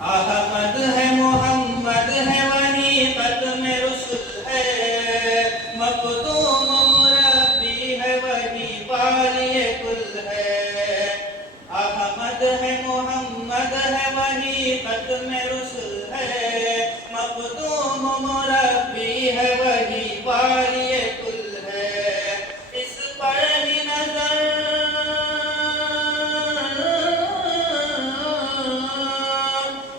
احمد ہے محمد ہے وہی ختم رسل ہے، مخدوم مربی ہے وہی والی کل ہے۔ احمد ہے محمد ہے وہی ختم رسل ہے، مخدوم مربی ہے وہی والی کل ہے۔ اس پر ہی نظر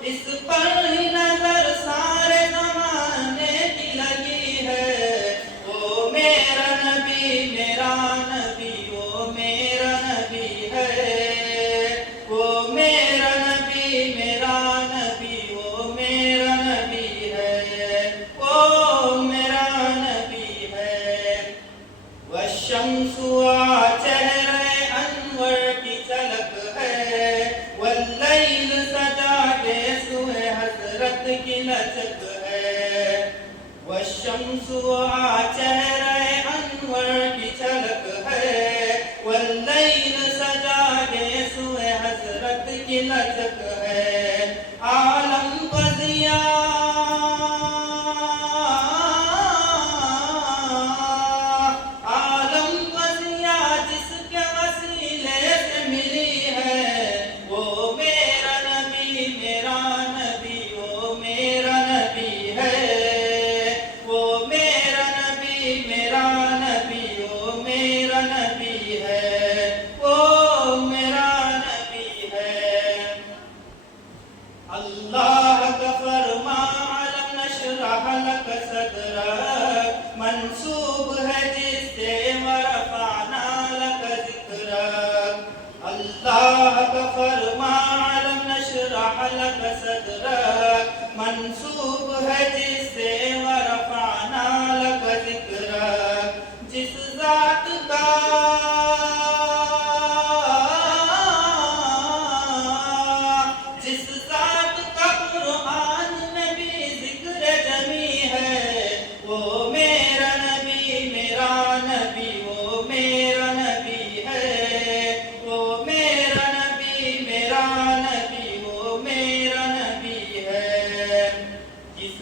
اس پر ہی نظر سارے زمانے کی لگی ہے۔ وہ میرا نبی میرا نبی وہ میرا نبی ہے، وہ میرا نبی میرا نبی وہ میرا نبی ہے، وہ میرا نبی ہے۔ والشمس چہرے انور کی جھلک ہے، واللیل سجا کے سوئے حضرت کی لچک ہے۔ والشمس چہرے انور کی جھلک ہے، واللیل سجا کے سوئے حضرت کی لچک ہے۔ عالم کو ضیاء اللہ کا فرما علم نشرح لک صدرک، منسوب ہے جس سے ورفعنا لک ذکرک۔ اللہ کا فرما علم نشرح لک صدرک، منسوب ہے جس سے ورفعنا لک ذکرک۔ جس ذات کا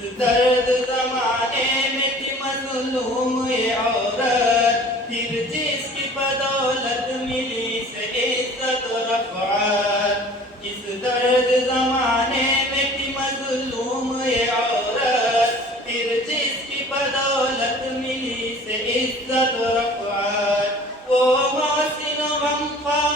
درد زمانے میں تھی مظلوم یہ عورت، پھر جس کی بدولت ملی سے عزت و رفعت۔ جس درد زمانے میں تھی مظلوم یہ عورت، پھر جس کی بدولت ملی سے عزت و رفعت۔ وہ محسن و غمخوار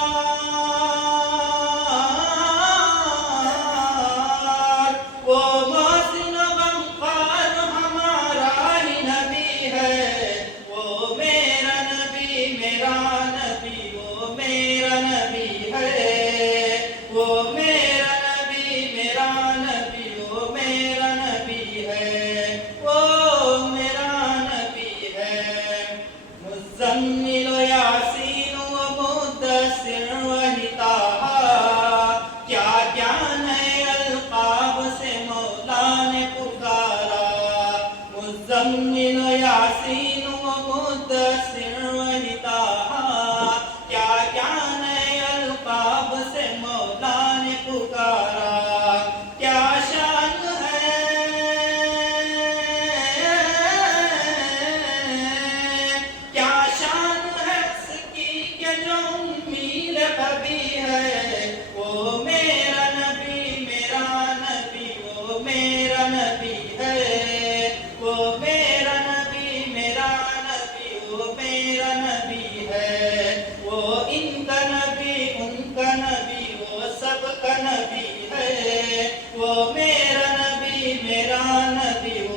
مزمل و یاسین و مدثر وہی طٰہٰ، کیا کیا نئے القاب سے مولا نے پکارا۔ مزمل و یاسین و مدثر وہی طٰہٰ، کیا کیا نئے القاب سے مولا نے پکارا۔ کیا شان ہے وہ میرا نبی میرا نبی وہ میرا نبی ہے، وہ میرا نبی میرا نبی وہ میرا نبی ہے۔ وہ ان کا نبی ان کا نبی وہ سب کا نبی ہے، وہ میرا نبی میرا نبی